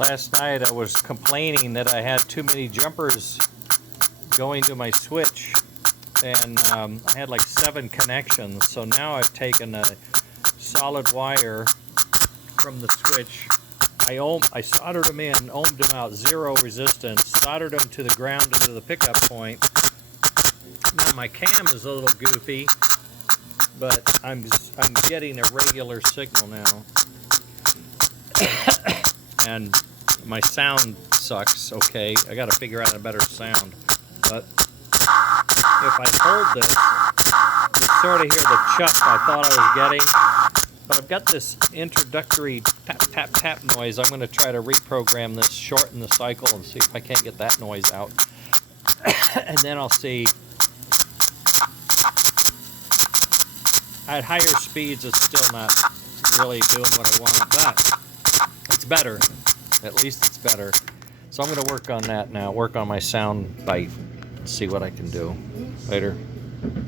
Last night I was complaining that I had too many jumpers going to my switch, and I had like 7 connections. So now I've taken a solid wire from the switch. I soldered them in, ohmed them out, 0 resistance, soldered them to the ground into the pickup point. Now my cam is a little goofy, but I'm getting a regular signal now. And my sound sucks, okay? I gotta figure out a better sound. But if I hold this, you sort of hear the chuck I thought I was getting. But I've got this introductory tap, tap, tap noise. I'm gonna try to reprogram this, shorten the cycle, and see if I can't get that noise out. And then I'll see. At higher speeds, it's still not really doing what I want, but it's better. At least it's better. So I'm going to work on that now, work on my sound bite, see what I can do. Later.